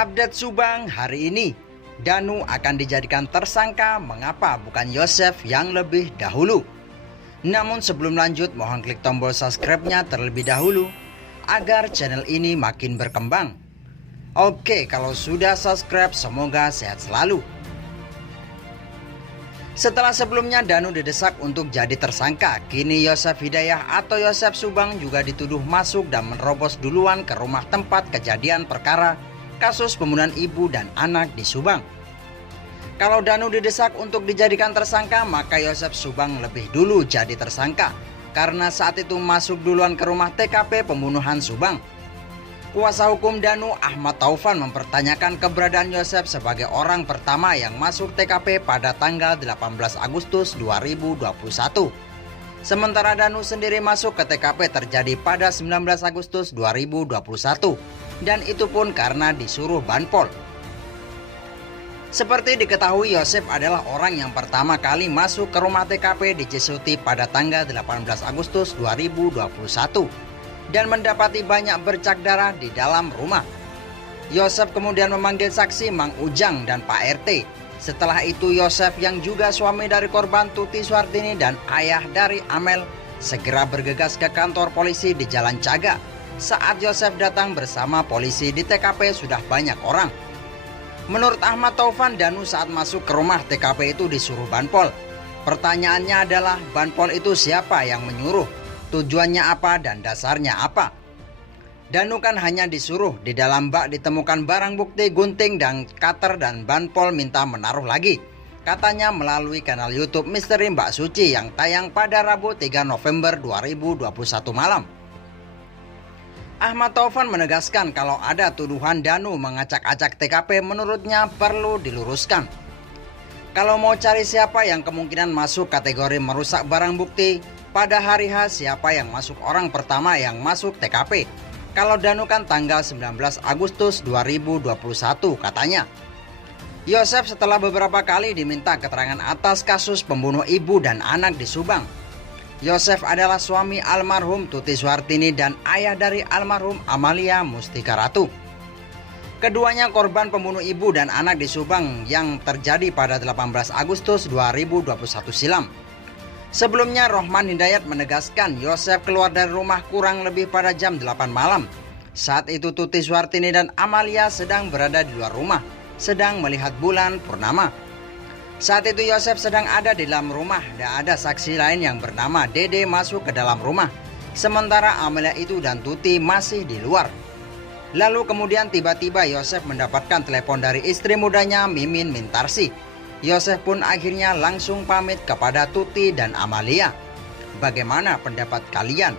Update Subang hari ini, Danu akan dijadikan tersangka, mengapa bukan Yosef yang lebih dahulu? Namun sebelum lanjut, mohon klik tombol subscribe-nya terlebih dahulu agar channel ini makin berkembang. Oke, kalau sudah subscribe, semoga sehat selalu. Setelah sebelumnya Danu didesak untuk jadi tersangka, kini Yosef Hidayah atau Yosef Subang juga dituduh masuk dan menerobos duluan ke rumah tempat kejadian perkara kasus pembunuhan ibu dan anak di Subang. Kalau Danu didesak untuk dijadikan tersangka, maka Yosef Subang lebih dulu jadi tersangka karena saat itu masuk duluan ke rumah TKP pembunuhan Subang. Kuasa hukum Danu, Ahmad Taufan, mempertanyakan keberadaan Yosef sebagai orang pertama yang masuk TKP pada tanggal 18 Agustus 2021. Sementara Danu sendiri masuk ke TKP terjadi pada 19 Agustus 2021 dan itu pun karena disuruh Banpol. Seperti diketahui, Yosef adalah orang yang pertama kali masuk ke rumah TKP di Cisuti pada tanggal 18 Agustus 2021 dan mendapati banyak bercak darah di dalam rumah. Yosef kemudian memanggil saksi Mang Ujang dan Pak RT. Setelah itu Yosef yang juga suami dari korban Tuti Suhartini dan ayah dari Amel segera bergegas ke kantor polisi di Jalan Caga. Saat Yosef datang bersama polisi di TKP sudah banyak orang. Menurut Ahmad Taufan, Danu saat masuk ke rumah TKP itu disuruh Banpol. Pertanyaannya adalah, Banpol itu siapa yang menyuruh? Tujuannya apa dan dasarnya apa? Danu kan hanya disuruh, di dalam bak ditemukan barang bukti gunting dan cutter dan Banpol minta menaruh lagi. Katanya melalui kanal YouTube Misteri Mbak Suci yang tayang pada Rabu 3 November 2021 malam. Ahmad Taufan menegaskan kalau ada tuduhan Danu mengacak-acak TKP menurutnya perlu diluruskan. Kalau mau cari siapa yang kemungkinan masuk kategori merusak barang bukti, pada hari H siapa yang masuk orang pertama yang masuk TKP. Kalau Danu kan tanggal 19 Agustus 2021 katanya. Yosef setelah beberapa kali diminta keterangan atas kasus pembunuh ibu dan anak di Subang. Yosef adalah suami almarhum Tuti Suhartini dan ayah dari almarhum Amalia Mustika Ratu. Keduanya korban pembunuh ibu dan anak di Subang yang terjadi pada 18 Agustus 2021 silam. Sebelumnya Rohman Hidayat menegaskan Yosef keluar dari rumah kurang lebih pada jam 8 malam. Saat itu Tuti Suhartini dan Amalia sedang berada di luar rumah, sedang melihat bulan purnama. Saat itu Yosef sedang ada di dalam rumah dan ada saksi lain yang bernama Dede masuk ke dalam rumah. Sementara Amalia itu dan Tuti masih di luar. Lalu kemudian tiba-tiba Yosef mendapatkan telepon dari istri mudanya Mimin Mintarsi. Yosef pun akhirnya langsung pamit kepada Tuti dan Amalia. Bagaimana pendapat kalian?